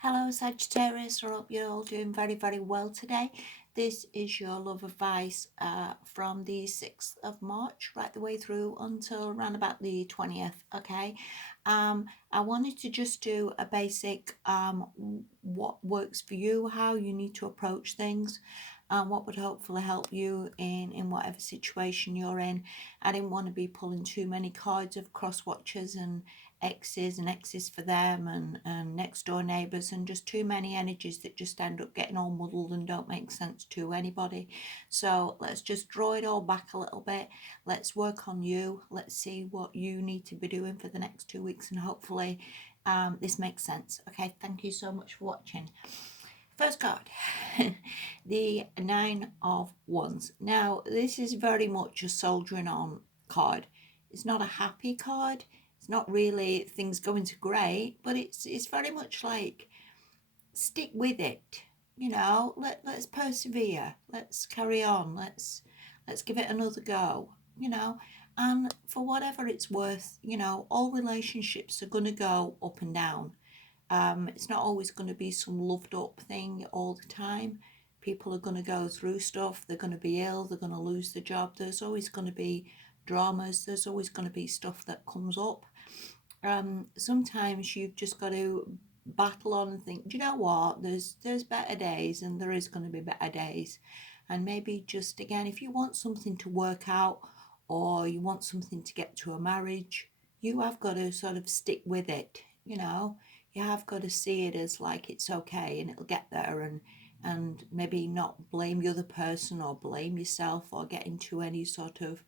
Hello Sagittarius, I hope you're all doing very well today. This is your love advice from the 6th of March right the way through until around about the 20th, okay? I wanted to just do a basic what works for you, how you need to approach things, and what would hopefully help you in whatever situation you're in. I didn't want to be pulling too many cards of cross watchers and exes for them and next door neighbours, and just too many energies that just end up getting all muddled and don't make sense to anybody. So let's just draw it all back a little bit. Let's work on you. Let's see what you need to be doing for the next 2 weeks, and hopefully this makes sense. Okay, thank you so much for watching. First card, the Nine of Wands. Now, this is very much a soldiering on card. It's not a happy card. It's not really things going to great, but it's very much like stick with it. You know, let's persevere. Let's carry on. Let's give it another go. You know, and for whatever it's worth, you know, all relationships are going to go up and down. It's not always going to be some loved up thing all the time. People are going to go through stuff. They're going to be ill. They're going to lose their job. There's always going to be dramas. There's always going to be stuff that comes up. Sometimes you've just got to battle on and think, do you know what? There's better days, and there is going to be better days. And maybe just again, if you want something to work out, or you want something to get to a marriage, you have got to sort of stick with it. You know, you have got to see it as like it's okay and it'll get there, and maybe not blame the other person or blame yourself or get into any sort of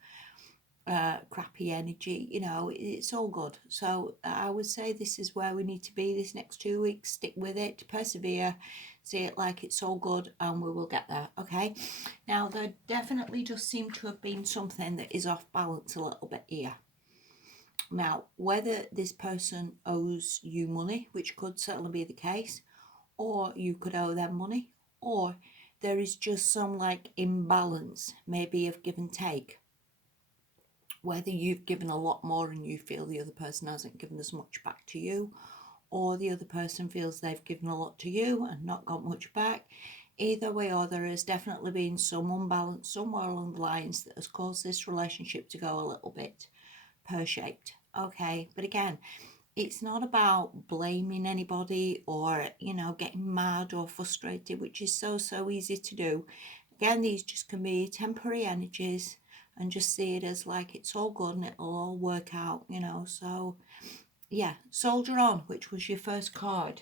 crappy energy. You know, it's all good. So I would say this is where we need to be this next 2 weeks. Stick with it, persevere, see it like it's all good, and we will get there. Okay, now there definitely does seem to have been something that is off balance a little bit here. Now, whether this person owes you money, which could certainly be the case, or you could owe them money, or there is just some like imbalance, maybe of give and take. Whether you've given a lot more and you feel the other person hasn't given as much back to you, or the other person feels they've given a lot to you and not got much back. Either way, or there has definitely been some unbalance somewhere along the lines that has caused this relationship to go a little bit pear-shaped. Okay, but again, it's not about blaming anybody or, you know, getting mad or frustrated, which is so easy to do. Again, these just can be temporary energies, and just see it as like it's all good and it'll all work out, you know. So yeah, soldier on, which was your first card.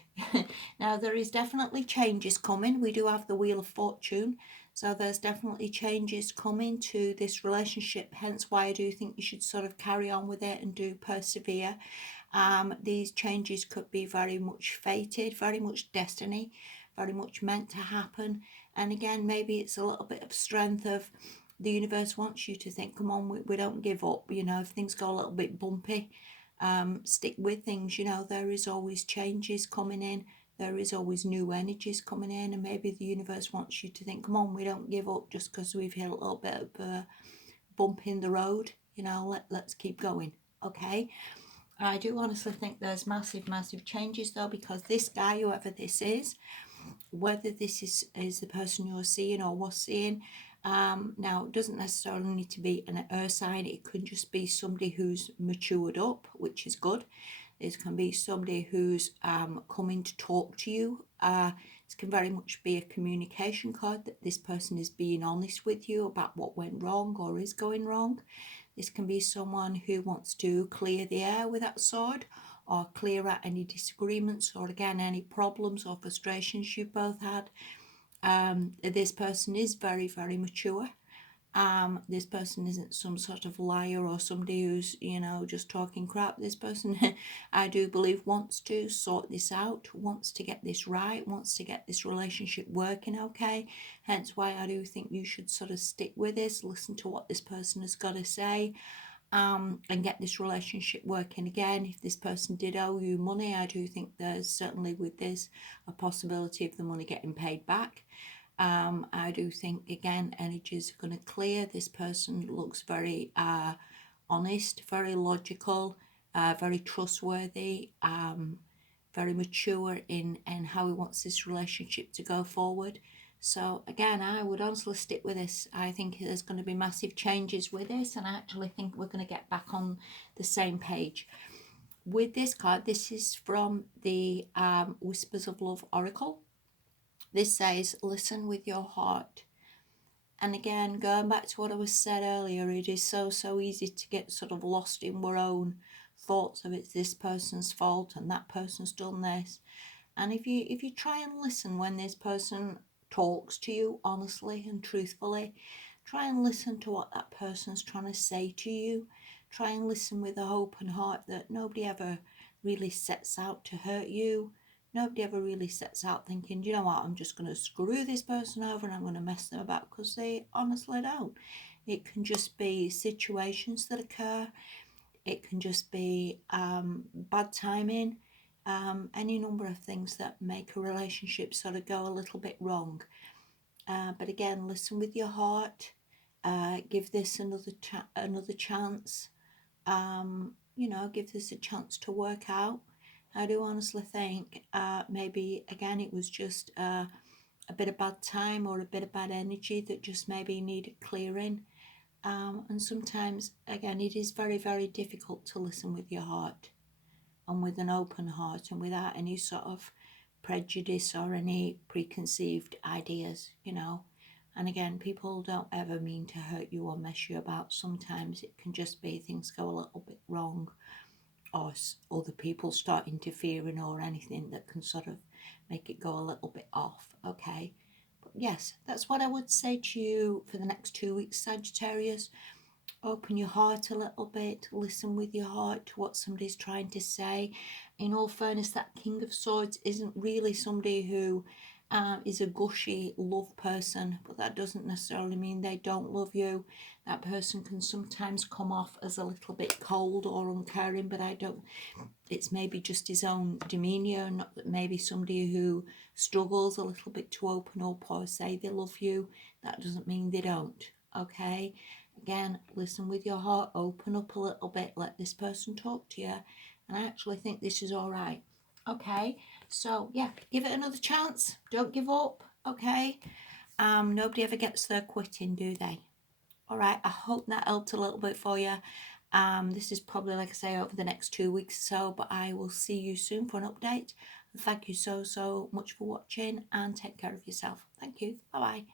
Now there is definitely changes coming. We do have the Wheel of Fortune, so there's definitely changes coming to this relationship, hence why I do think you should sort of carry on with it and do persevere. These changes could be very much fated, very much destiny, very much meant to happen. And again, maybe it's a little bit of strength of the universe wants you to think, come on, we don't give up. You know, if things go a little bit bumpy, stick with things. You know, there is always changes coming in. There is always new energies coming in, and maybe the universe wants you to think, come on, we don't give up just because we've hit a little bit of a bump in the road. You know, let's keep going. Okay. I do honestly think there's massive changes though, because this guy, whoever this is, whether this is the person you're seeing or was seeing, now it doesn't necessarily need to be an earth sign. It could just be somebody who's matured up, which is good. This can be somebody who's coming to talk to you. This can very much be a communication card, that this person is being honest with you about what went wrong or is going wrong. This can be someone who wants to clear the air with that sword, or clear out any disagreements, or again any problems or frustrations you've both had. This person is very mature. This person isn't some sort of liar or somebody who's, you know, just talking crap. This person, I do believe, wants to sort this out, wants to get this right, wants to get this relationship working okay. Hence why I do think you should sort of stick with this, listen to what this person has got to say, and get this relationship working again. If this person did owe you money, I do think there's certainly with this a possibility of the money getting paid back. I do think again energies are going to clear. This person looks very honest, very logical, very trustworthy, very mature in how he wants this relationship to go forward. So again, I would honestly stick with this. I think there's going to be massive changes with this, and I actually think we're going to get back on the same page. With this card, this is from the Whispers of Love Oracle. This says, listen with your heart. And again, going back to what I was said earlier, it is so easy to get sort of lost in our own thoughts of it's this person's fault and that person's done this. And if you try and listen when this person talks to you honestly and truthfully, try and listen to what that person's trying to say to you. Try and listen with an open heart that nobody ever really sets out to hurt you. Nobody ever really sets out thinking, you know what, I'm just going to screw this person over and I'm going to mess them about, because they honestly don't. It can just be situations that occur. It can just be bad timing. Any number of things that make a relationship sort of go a little bit wrong. But again, listen with your heart. Give this another chance. Give this a chance to work out. I do honestly think maybe again it was just a bit of bad time or a bit of bad energy that just maybe needed clearing. And sometimes again it is very difficult to listen with your heart and with an open heart and without any sort of prejudice or any preconceived ideas, And again, people don't ever mean to hurt you or mess you about. Sometimes it can just be things go a little bit wrong, or other people start interfering or anything that can sort of make it go a little bit off, okay? But yes, that's what I would say to you for the next 2 weeks, Sagittarius. Open your heart a little bit, listen with your heart to what somebody's trying to say. In all fairness, that King of Swords isn't really somebody who is a gushy love person, but that doesn't necessarily mean they don't love you. That person can sometimes come off as a little bit cold or uncaring, but it's maybe just his own demeanour, not that maybe somebody who struggles a little bit to open up or say they love you. That doesn't mean they don't, okay? Again, listen with your heart, open up a little bit, let this person talk to you, and I actually think this is all right. Okay, so yeah, give it another chance. Don't give up, okay? Nobody ever gets their quitting, do they? All right, I hope that helped a little bit for you. This is probably, like I say, over the next 2 weeks or so, but I will see you soon for an update. Thank you so much for watching, and take care of yourself. Thank you. Bye-bye.